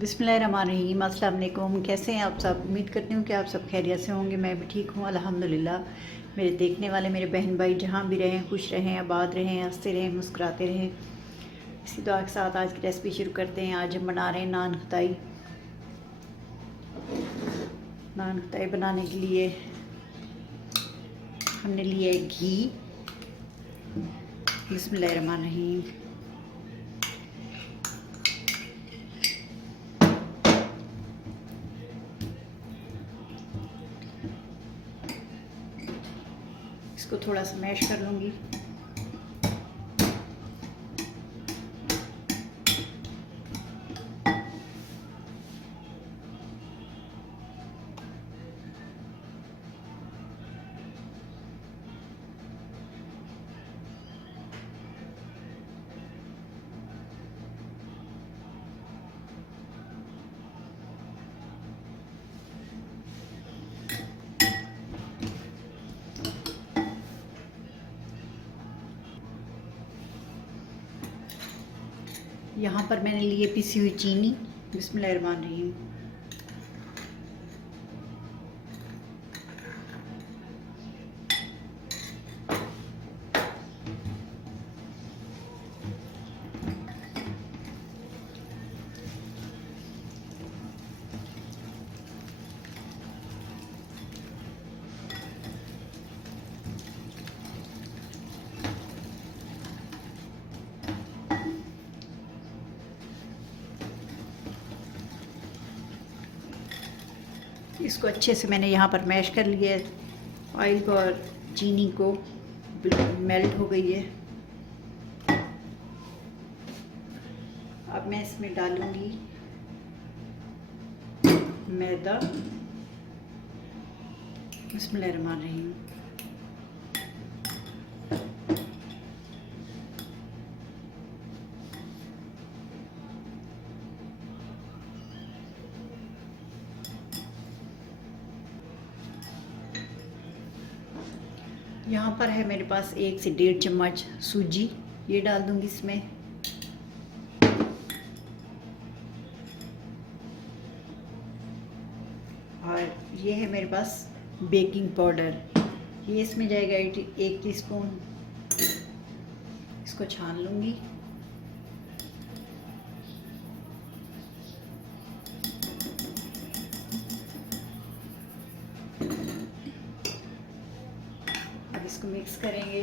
बिस्मिल्लाहिर्रहमानिर्रहीम। अस्सलाम वालेकुम। कैसे हैं आप सब? उम्मीद करती हूँ कि आप सब खैरियत से होंगे। मैं भी ठीक हूँ अल्हम्दुलिल्लाह। मेरे देखने वाले मेरे बहन भाई जहाँ भी रहें, खुश रहें, आबाद रहें, हंसते रहें, मुस्कुराते रहें। इसी दुआ के साथ आज की रेसिपी शुरू करते हैं। आज हम बना रहे हैं नान खताई। नान खताई बनाने के लिए हमने लिया है घी। बिस्मिल्लाहिर्रहमानिर्रहीम। इसको थोड़ा सा मैश कर लूँगी। यहाँ पर मैंने लिए पिसी हुई चीनी। बिस्मिल्लाहिर्रहमानिर्रहीम। इसको अच्छे से मैंने यहाँ पर मैश कर लिया है। ऑयल को और चीनी को मेल्ट हो गई है। अब मैं इसमें डालूंगी मैदा। बिस्मिल्लाहिर्रहमानिर्रहीम। यहाँ पर है मेरे पास 1 से 1.5 चम्मच सूजी। ये डाल दूंगी इसमें। और ये है मेरे पास बेकिंग पाउडर। ये इसमें जाएगा 1 टीस्पून। इसको छान लूँगी। अब इसको मिक्स करेंगे।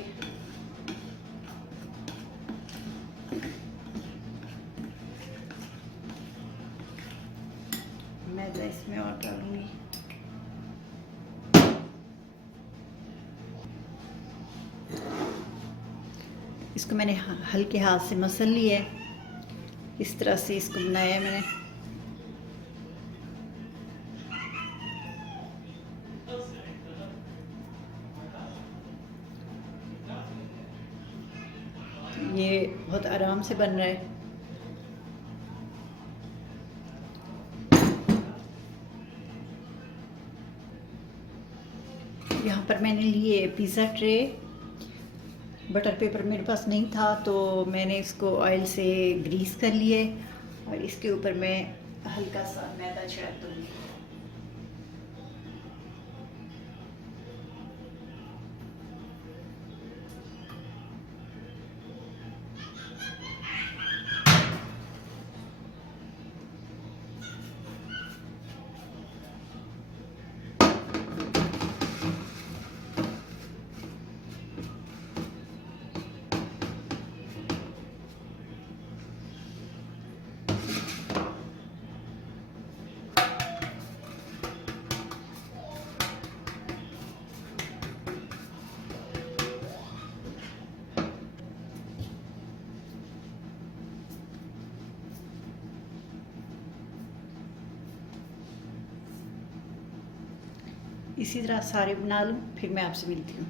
मैदा इसमें और डालूंगी। इसको मैंने हल्के हाथ से मसल लिया है। इस तरह से इसको बनाया है मैंने। ये बहुत आराम से बन रहा है। यहाँ पर मैंने लिए पिज़्ज़ा ट्रे। बटर पेपर मेरे पास नहीं था तो मैंने इसको ऑयल से ग्रीस कर लिए और इसके ऊपर मैं हल्का सा मैदा छिड़क दूँगी। इसी तरह सारे बना लूँ, फिर मैं आपसे मिलती हूँ।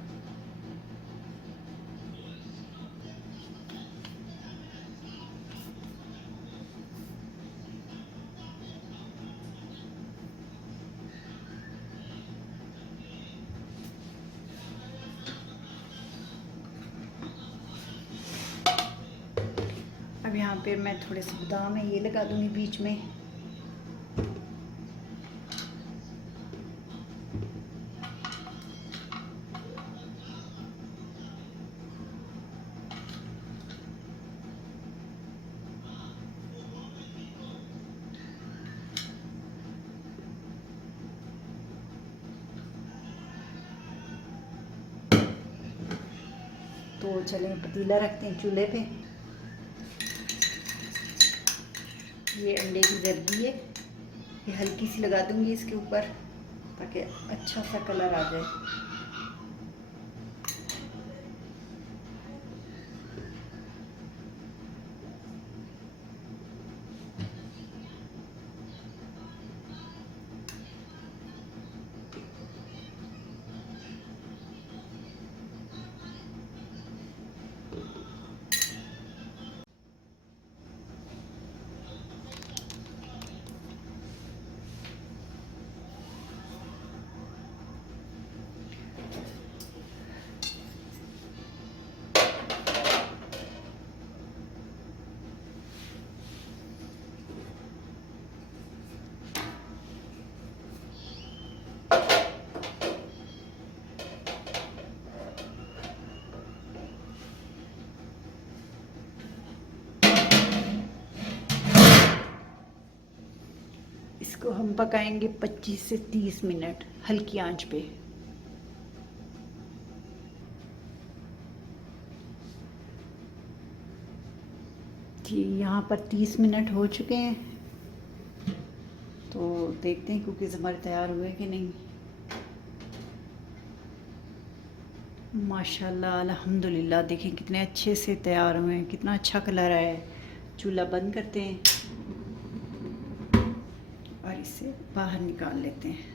अब यहाँ पे मैं थोड़े से बादाम है ये लगा दूँगी बीच में। तो चलें पतीला रखते हैं चूल्हे पे। ये अंडे की जर्दी है, ये हल्की सी लगा दूंगी इसके ऊपर ताकि अच्छा सा कलर आ जाए। इसको हम पकाएंगे 25 से 30 मिनट हल्की आंच पे। जी यहाँ पर 30 मिनट हो चुके हैं, तो देखते हैं कुकीज़ हमारे तैयार हुए कि नहीं। माशाल्लाह अल्हम्दुलिल्लाह, देखें कितने अच्छे से तैयार हुए हैं, कितना अच्छा कलर आया है। चूल्हा बंद करते हैं और इसे बाहर निकाल लेते हैं।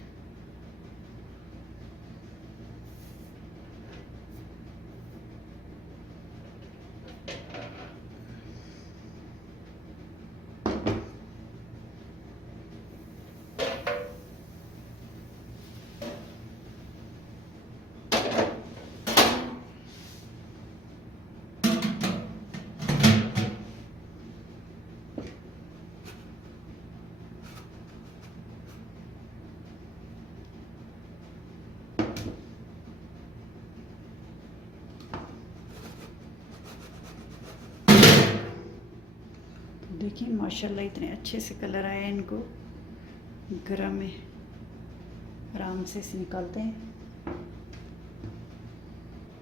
देखिए माशाल्लाह इतने अच्छे से कलर आए हैं, इनको गरम में आराम से इसे निकालते हैं।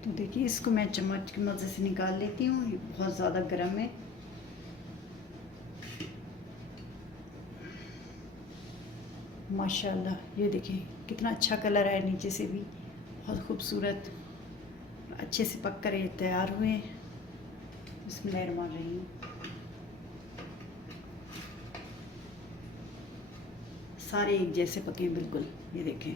तो देखिए इसको मैं चम्मच की मदद से निकाल लेती हूँ, ये बहुत ज़्यादा गरम है। माशाल्लाह ये देखें कितना अच्छा कलर आया, नीचे से भी बहुत खूबसूरत अच्छे से पक कर ये तैयार हुए हैं। बिस्मिल्लाहिर्रहमानिर्रहीम। सारे एक जैसे पके बिल्कुल, ये देखें।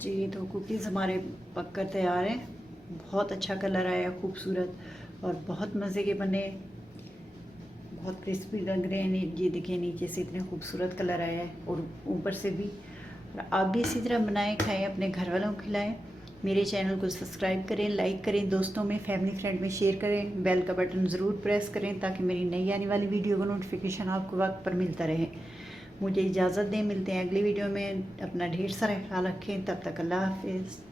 जी तो कुकीज़ हमारे पककर तैयार हैं। बहुत अच्छा कलर आया, खूबसूरत और बहुत मज़े के बने, बहुत क्रिस्पी लग रहे हैं। ये देखिए नीचे से इतने खूबसूरत कलर आया है और ऊपर से भी। और आप भी इसी तरह बनाएं, खाएं, अपने घर वालों को खिलाएं। मेरे चैनल को सब्सक्राइब करें, लाइक करें, दोस्तों में फैमिली फ्रेंड में शेयर करें, बेल का बटन ज़रूर प्रेस करें ताकि मेरी नई आने वाली वीडियो का नोटिफिकेशन आपको वक्त पर मिलता रहे। मुझे इजाज़त दें, मिलते हैं अगली वीडियो में। अपना ढेर सारा ख्याल रखें, तब तक अल्लाह हाफिज़।